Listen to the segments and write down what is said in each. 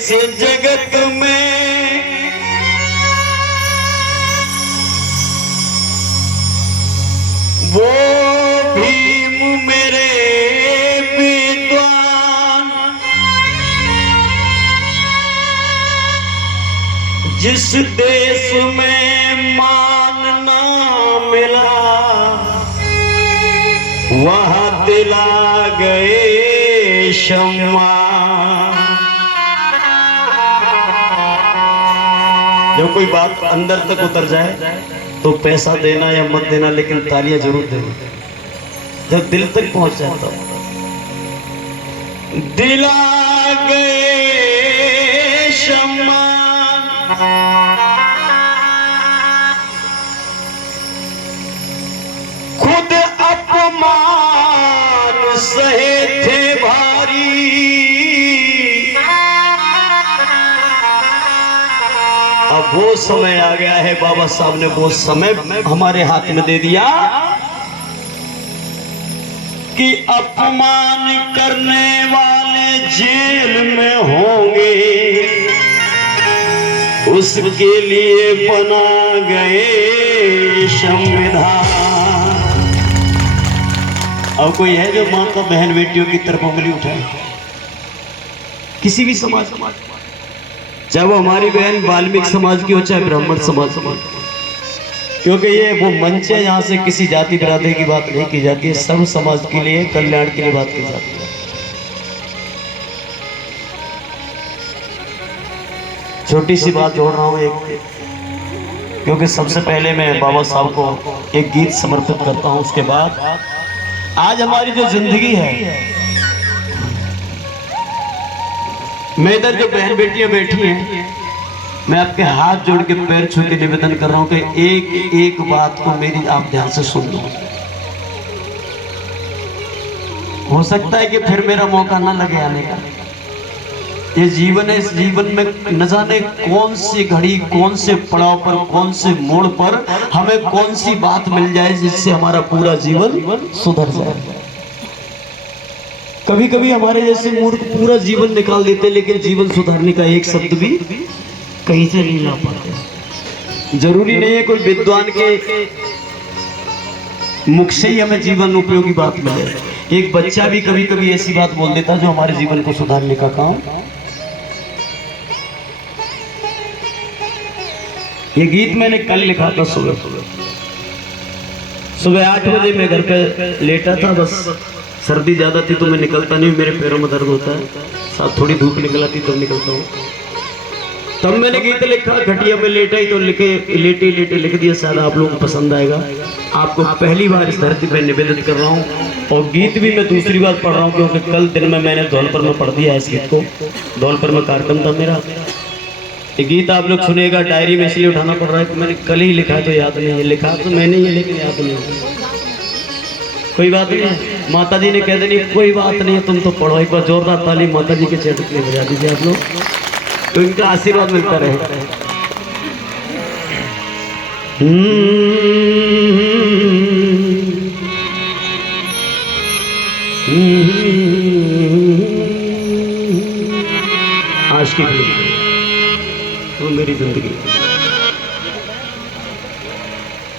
इस जगत में वो भीम मेरे विद्वान, जिस देश में मान ना मिला वहां दिला गए शम्मा। जब कोई बात अंदर तक उतर जाए तो पैसा देना या मत देना, लेकिन तालियां जरूर देना। जब दिल तक पहुंच जाता दिला गए शम्मा, खुद अपमान सहे थे भारी, अब वो समय आ गया है, बाबा साहब ने वो समय हमारे हाथ में दे दिया कि अपमान करने वाले जेल में होंगे, उसके लिए बना गए संविधान। अब कोई है जो मां का बहन बेटियों की तरफ उंगली उठाए? किसी भी समाज, चाहे वो हमारी बहन वाल्मीकि समाज की हो चाहे ब्राह्मण समाज, क्योंकि ये वो मंच है यहाँ से किसी जाति बिरादरी की बात नहीं की जाती है, सब समाज के लिए कल्याण के लिए बात की जाती है। छोटी सी बात जोड़ रहा हूँ एक, क्योंकि सबसे पहले मैं बाबा साहब को एक गीत समर्पित करता हूँ। उसके बाद आज हमारी जो जिंदगी है, मैं इधर जो बहन बेटियां बैठी हैं, मैं आपके हाथ जोड़ के पैर छू के निवेदन कर रहा हूं कि एक एक बात को मेरी आप ध्यान से सुन लो। हो सकता है कि फिर मेरा मौका ना लगे आने का। ये जीवन है, इस जीवन में न जाने कौन सी घड़ी, कौन से पड़ाव पर, कौन से मोड़ पर हमें कौन सी बात मिल जाए जिससे हमारा पूरा जीवन सुधर जाए। कभी कभी हमारे जैसे मूर्ख पूरा जीवन निकाल देते, लेकिन जीवन सुधारने का एक शब्द भी कहीं से नहीं ला पाते। जरूरी नहीं है कोई विद्वान के मुख से ही हमें जीवन उपयोगी बात मिले। एक बच्चा भी कभी कभी ऐसी बात बोल देता जो हमारे जीवन को सुधारने का काम। ये गीत मैंने कल लिखा था सुबह 8 बजे मैं घर पे लेटा था। बस सर्दी ज्यादा थी तो मैं निकलता नहीं, मेरे पैरों में दर्द होता है, साथ थोड़ी धूप निकल आती तो निकलता हूँ। तब मैंने गीत लिखा, घटिया में लेटा ही तो लेटे लिख दिया। शायद आप लोगों को पसंद आएगा। आपको पहली बार इस धरती पर निवेदित कर रहा हूँ, और गीत भी मैं दूसरी बार पढ़ रहा हूँ, क्योंकि कल दिन में मैंने धौलपुर में पढ़ दिया इस गीत को। धौलपुर में कार्यक्रम था मेरा। ये गीत आप लोग सुनेगा, डायरी में इसलिए उठाना पड़ रहा है कि मैंने कल ही लिखा तो याद नहीं है। लिखा तो मैंने ही, लेकिन याद नहीं है। कोई बात नहीं, माता जी ने कह देनी कोई बात नहीं है, तुम तो पढ़ो। एक बार जोरदार ताली माता जी के चरण पे बजा दीजिए आप लोग, तो इनका आशीर्वाद मिलता रहे। आज की तो मेरी जिंदगी।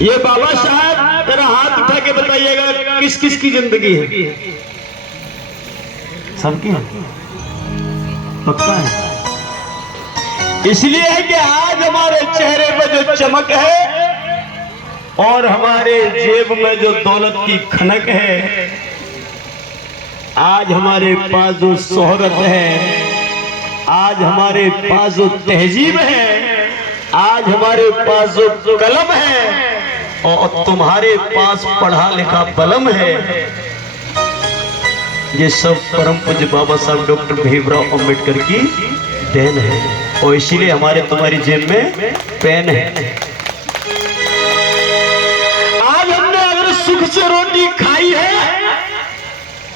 ये बाबा साहब जरा हाथ उठा के बताइएगा किस किस की जिंदगी है? सबकी है, पक्का है। इसलिए है कि आज हमारे चेहरे पर जो चमक है और हमारे जेब में जो दौलत की खनक है, आज हमारे पास जो शोहरत है, आज हमारे पास जो तहजीब है, आज हमारे पास जो कलम है, और तुम्हारे पास पढ़ा लिखा बलम है, ये सब परम पूज्य बाबा साहब डॉक्टर भीमराव अंबेडकर की देन है। और इसीलिए हमारे तुम्हारी जेब में पेन है। आज हमने अगर सुख से रोटी खाई है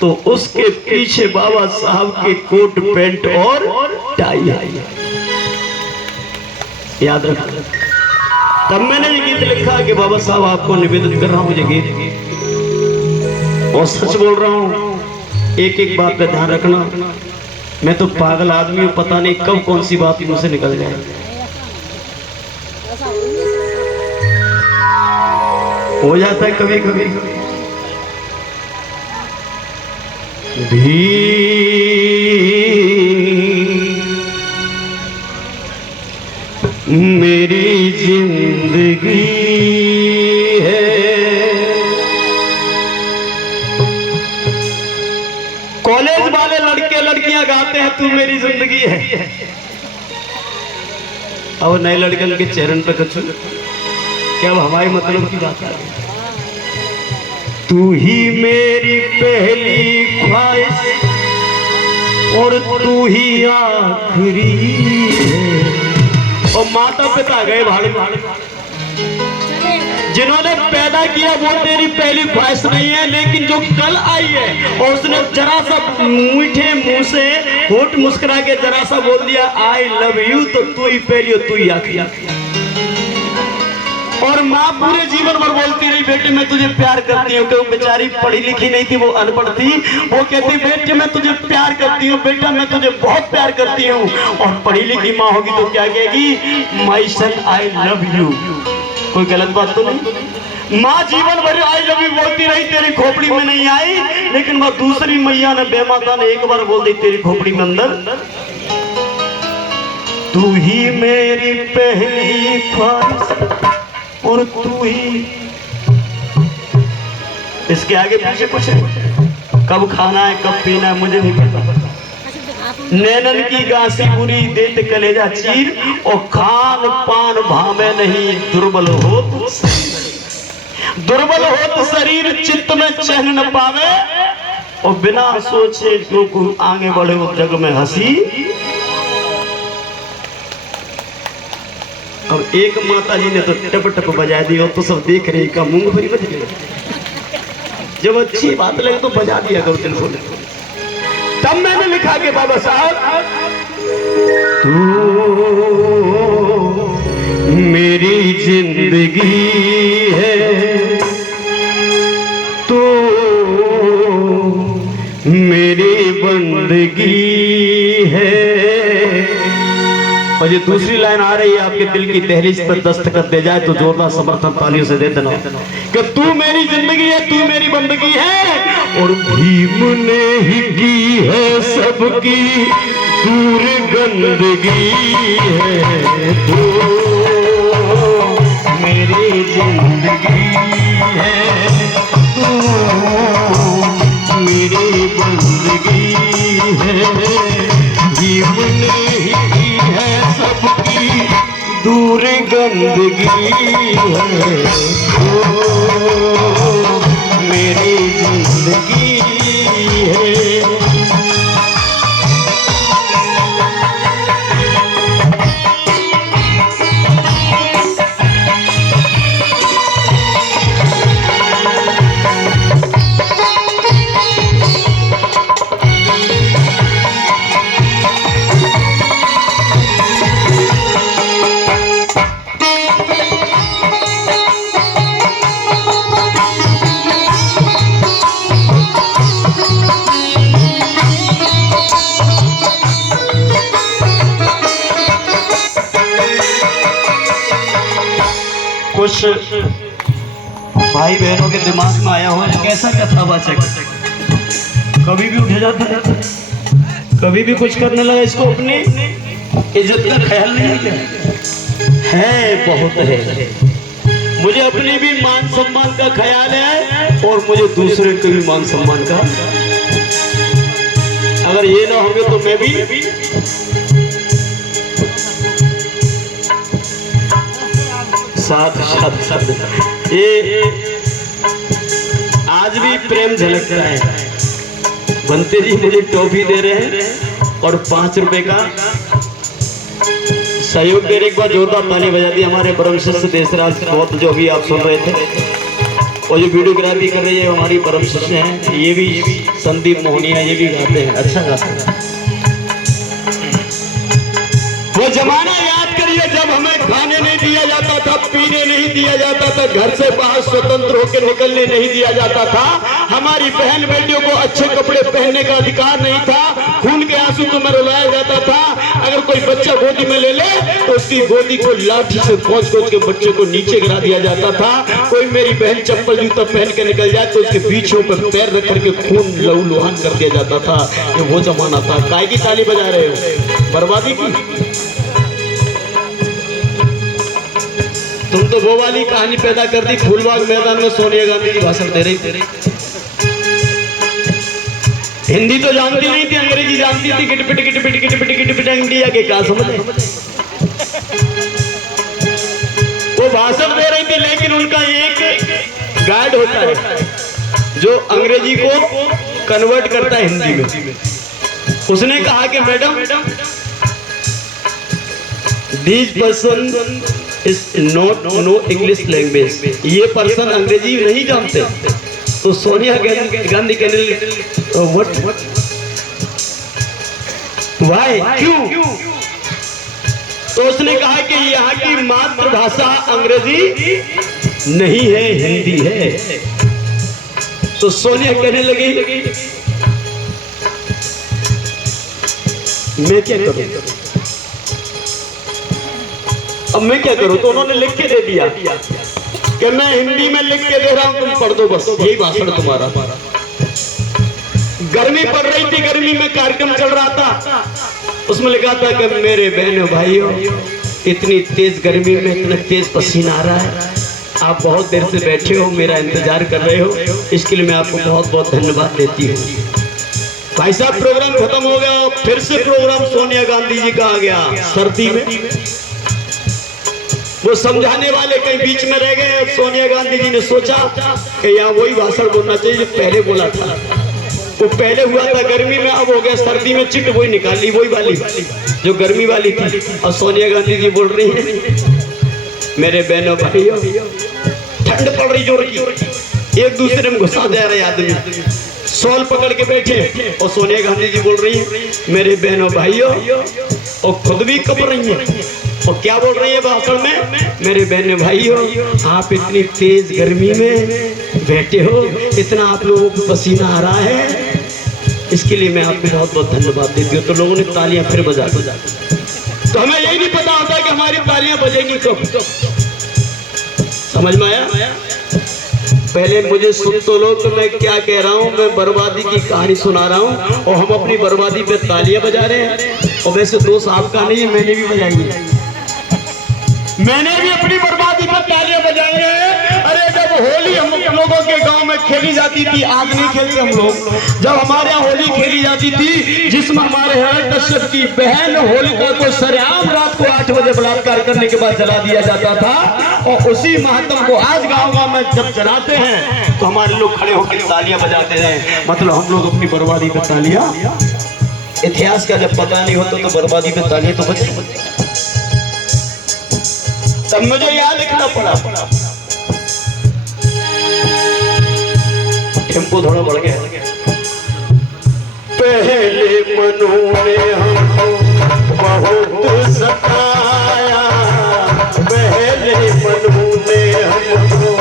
तो उसके पीछे बाबा साहब के कोट पैंट और टाई है, याद रखना। तब मैंने ये गीत लिखा कि बाबा साहब आपको निवेदित कर रहा हूं ये गीत, और सच बोल रहा हूं, एक एक बात पे ध्यान रखना। मैं तो पागल आदमी हूँ, पता नहीं कब कौन सी बात मुंह से निकल जाए। हो जाता है कभी कभी भी। मेरी जिंदगी है कॉलेज वाले लड़के लड़कियां गाते हैं तू मेरी जिंदगी है। अब नए लड़कन के चरण पे कुछ क्या हमारे मतलब की बात है। तू ही मेरी पहली ख्वाहिश और तू ही आखिरी है। और माता पिता गए भाड़े जिन्होंने पैदा किया वो तेरी पहली ख्वाहिश नहीं है, लेकिन जो कल आई है और उसने जरा सा मीठे मुंह से होठ मुस्कुरा के जरा सा बोल दिया आई लव यू, तो तू ही पहली और तू ही आखिरी। और माँ पूरे जीवन भर बोलती रही बेटे मैं तुझे प्यार करती हूँ। क्यों बेचारी पढ़ी लिखी नहीं थी, वो अनपढ़ थी। वो कहती बेटे मैं तुझे प्यार करती हूँ, बेटा मैं तुझे बहुत प्यार करती हूँ। और पढ़ी लिखी माँ होगी तो क्या कहेगी, माई सन आई लव यू। कोई गलत बात तो नहीं। माँ जीवन भर आई लव यू बोलती रही, तेरी खोपड़ी में नहीं आई, लेकिन वह दूसरी मैया ने बेमाता ने एक बार बोल दी तेरी खोपड़ी में अंदर, तू ही मेरी पहली ख्वाहिश और तू ही। इसके आगे पीछे कुछ है, कब खाना है कब पीना है मुझे नहीं पता। नैनन की गासी बुरी देत कलेजा चीर, और खान पान भावे नहीं दुर्बल हो तो शरीर चित्त में चैन न पावे, और बिना सोचे जो आगे बढ़े वो जग में हंसी। अब एक माता जी ने तो टप टप बजा दी और तो सब देख रहे का मूंगफली बज गई। जब अच्छी बात लगे तो बजा दिया करो दिल को। तब मैंने लिखा कि बाबा साहब तू मेरी जिंदगी है, तू मेरी बंदगी है। और ये दूसरी लाइन आ रही है, आपके दिल की दहलीज पर दस्तखत दे जाए तो जोरदार समर्थन तालियों से दे देना कि तू मेरी जिंदगी है, तू मेरी बंदगी है। और भीम ने ही की है सबकी दूर गंदगी है, तू मेरी जिंदगी है, तू मेरी बंदगी है। भीम ने ही की है सबकी दूर गंदगी है, ओ मेरी जिंदगी है। कुछ भाई बहनों के दिमाग में आया हो कैसा कथावाचक कभी भी उठ जाता है, कभी भी कुछ करने लगा, इसको अपनी इज्जत का ख्याल नहीं है। बहुत है, मुझे अपनी भी मान सम्मान का ख्याल है और मुझे दूसरे के भी मान सम्मान का। अगर ये ना होंगे तो मैं भी साथ ये आज भी प्रेम झलकता है। बनते जी मुझे टॉफी दे रहे हैं और 5 रुपए का सहयोग दे रहे। एक बार जोरदार ताली बजा दी हमारे परम शिष्य देशराज बहुत, जो भी आप सुन रहे थे, और जो वीडियोग्राफी कर रही है हमारी परम शिष्य हैं, ये भी संदीप मोहनिया, ये भी गाते हैं, अच्छा गाते हैं। वो जमाना याद करिए जब हमें खाने नहीं दिया जाता था, पीने नहीं दिया जाता था, घर से बाहर स्वतंत्र होकर निकलने नहीं दिया जाता था, हमारी बहन बेटियों को अच्छे कपड़े पहनने का अधिकार नहीं था, खून के आंसू तो मैं रुलाया जाता था। अगर कोई बच्चा गोदी में ले ले तो उसकी गोदी को लाठी से खोज खोज के बच्चे को नीचे गिरा दिया जाता था। कोई मेरी बहन चप्पल जूता पहन के निकल जाए तो उसके पीछे पर पैर रख करके खून लहू लुहान कर दिया जाता था। ये वो जमाना था। काय की ताली बजा रहे हो? बर्बादी की। तुम तो वो वाली कहानी पैदा कर दी। फूलबाग मैदान में सोनिया गांधी जी भाषण दे रही थी। हिंदी तो जानती नहीं थी, अंग्रेजी जानती थी। गिटपिट गिटपिट गिटपिट गिटपिट इंडिया के क्या समझे। वो भाषण दे रही थी, लेकिन उनका एक गाइड होता है जो अंग्रेजी को कन्वर्ट करता है हिंदी में। उसने कहा कि madam, this person is not know English language. ये पर्सन अंग्रेजी नहीं जानते। तो सोनिया गांधी कहने व्हाट व्हाई, क्यों? तो उसने कहा कि यहाँ की मातृभाषा अंग्रेजी नहीं है, हिंदी है। तो सोनिया कहने लगी मैं क्या करूं, अब मैं क्या करूं? तो उन्होंने लिख के दे दिया कि मैं हिंदी में लिख के दे रहा हूं, तुम पढ़ दो बस, यही भाषण तुम्हारा। गर्मी पड़ रही थी, गर्मी में कार्यक्रम चल रहा था। उसमें लिखा था कि मेरे बहनों भाइयों, इतनी तेज गर्मी में इतना तेज पसीना आ रहा है, आप बहुत देर से बैठे हो, मेरा इंतजार कर रहे हो, इसके लिए मैं आपको बहुत बहुत धन्यवाद देती हूँ। भाई साहब, प्रोग्राम खत्म हो गया। फिर से प्रोग्राम सोनिया गांधी जी का आ गया सर्दी में। वो समझाने वाले कहीं बीच में रह गए। सोनिया गांधी जी ने सोचा कि यहाँ वही भाषण बोलना चाहिए जो पहले बोला था। वो पहले हुआ था गर्मी में, अब हो गया सर्दी में। चिट वही निकाल ली, वही वाली जो गर्मी वाली थी। और सोनिया गांधी जी बोल रही हैं, मेरे बहनों भाइयों, ठंड पड़ रही जोर की, एक दूसरे में घुसा जा रहे आदमी, शॉल पकड़ के बैठे। और सोनिया गांधी जी बोल रही हैं, मेरे बहनों भाइयों, और खुद भी कप रही है। और क्या बोल रही है भाषण में? मेरे बहनों भाइयों, आप इतनी तेज गर्मी में बैठे हो, इतना आप लोगों को पसीना आ रहा है, इसके लिए मैं आपको बहुत बहुत धन्यवाद देती हूँ। तो लोगों ने तालियां फिर बजा दी। तो हमें यही नहीं पता होता कि हमारी तालियां बजेंगी कब। समझ में आया? पहले मुझे सुन तो लो तो मैं क्या कह रहा हूँ। मैं बर्बादी की कहानी सुना रहा हूँ और हम अपनी बर्बादी पे तालियां बजा रहे हैं। और वैसे दोस्त आपका नहीं है, मैंने भी बजाई है। मैंने भी अपनी बर्बादी पर तालियां बजाई है। अरे जब होली हम लोगों के गांव में खेली जाती थी, आज नहीं खेलते हम लोग, जब हमारे यहाँ होली खेली जाती थी, जिसमें हमारे हिरण्यकश्यप की बहन होलिका को सरेआम रात को 8 बजे बलात्कार करने के बाद जला दिया जाता था। और उसी मातम को आज गाँव में जब जलाते हैं तो हमारे लोग खड़े होकर तालियां बजाते हैं। मतलब हम लोग अपनी बर्बादी पर तालियां, इतिहास का जब पता नहीं होता तो बर्बादी पर तालियां तो बजती। तब मुझे यहाँ लिखना पड़ा। टेम्पो थोड़ा बढ़ गया। पहले मनों ने हमको बहुत सताया, पहले मनों ने हमको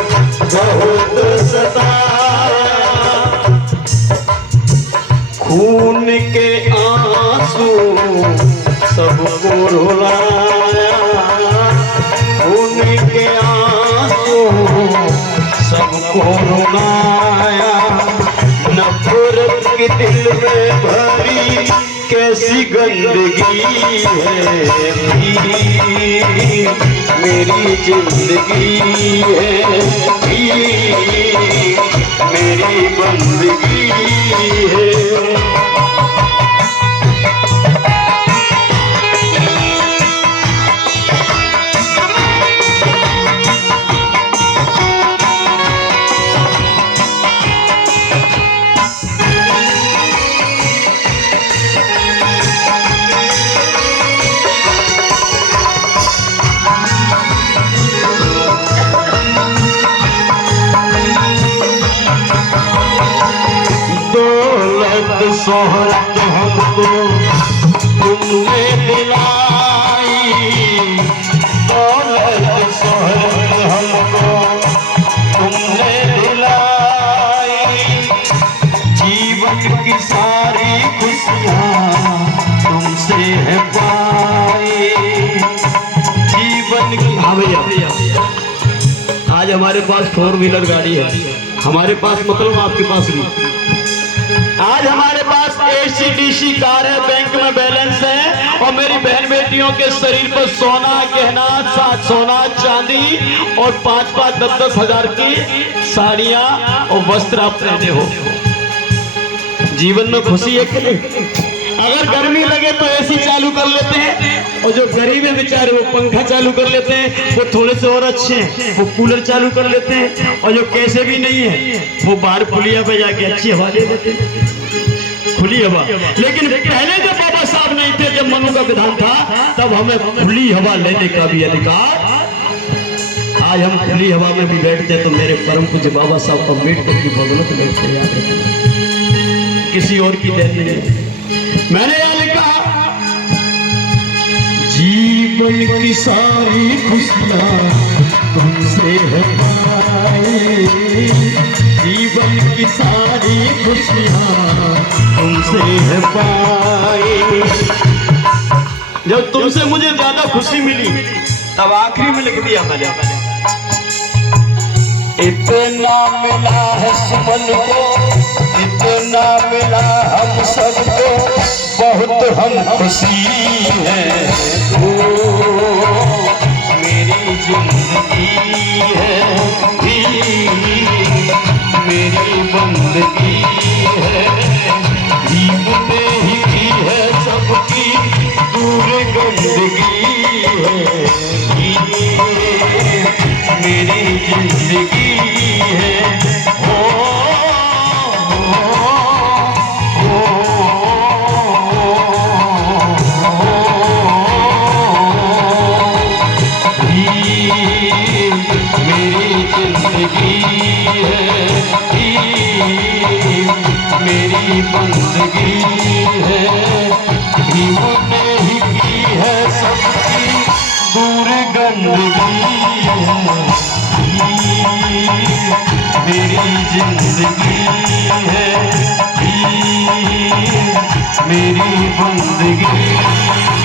बहुत सताया, खून के आंसू सबको रुलाया, खून के आंसू सबको रुलाया, नफरत के दिल में भरी कैसी गंदगी है, मेरी जिंदगी है, मेरी बंदगी है। है पाए जीवन की। हाँ भैया, आज हमारे पास 4 व्हीलर गाड़ी है, हमारे पास मतलब आपके पास नहीं। आज हमारे पास ACDC कार है, बैंक में बैलेंस है, और मेरी बहन बेटियों के शरीर पर सोना गहना, सोना चांदी और 5-5, 10-10 हजार की साड़ियां और वस्त्र आप पहने हो। जीवन में खुशी है कि नहीं? अगर गर्मी लगे तो AC चालू कर लेते हैं, और जो गरीब है बेचारे वो पंखा चालू कर लेते हैं, वो थोड़े से और अच्छे हैं वो कूलर चालू कर लेते हैं, और जो कैसे भी नहीं है वो बाहर पुलिया पे जाके अच्छी हवा ले लेते हैं, खुली हवा। लेकिन पहले जब बाबा साहब नहीं थे, जब मनु का विधान था, तब हमें खुली हवा लेने का भी अधिकार। आज हम खुली हवा में भी बैठते हैं तो मेरे परम पूज्य बाबा साहब अम्बेडकर की बदौलत बैठते हैं, याद रखना, किसी और की देन नहीं है। मैंने यह लिखा, जीवन की सारी खुशियां तुमसे है पाए, जीवन की सारी खुशियां तुमसे है पाए। जब तुमसे मुझे ज्यादा खुशी मिली तब आखिरी में लिख दिया मैंने, इतना मिला है सुमन को, इतना मिला हम सबको, बहुत हम खुशी हैं। ओ मेरी जिंदगी है, मेरी बंदगी है, जीवने ही की है सबकी दूर गंदगी है, मेरी जिंदगी है। मेरी जिंदगी है, मेरी बंदगी है, जीवने ही की है सबकी दूर गंदगी है, मेरी जिंदगी है, मेरी बंदगी।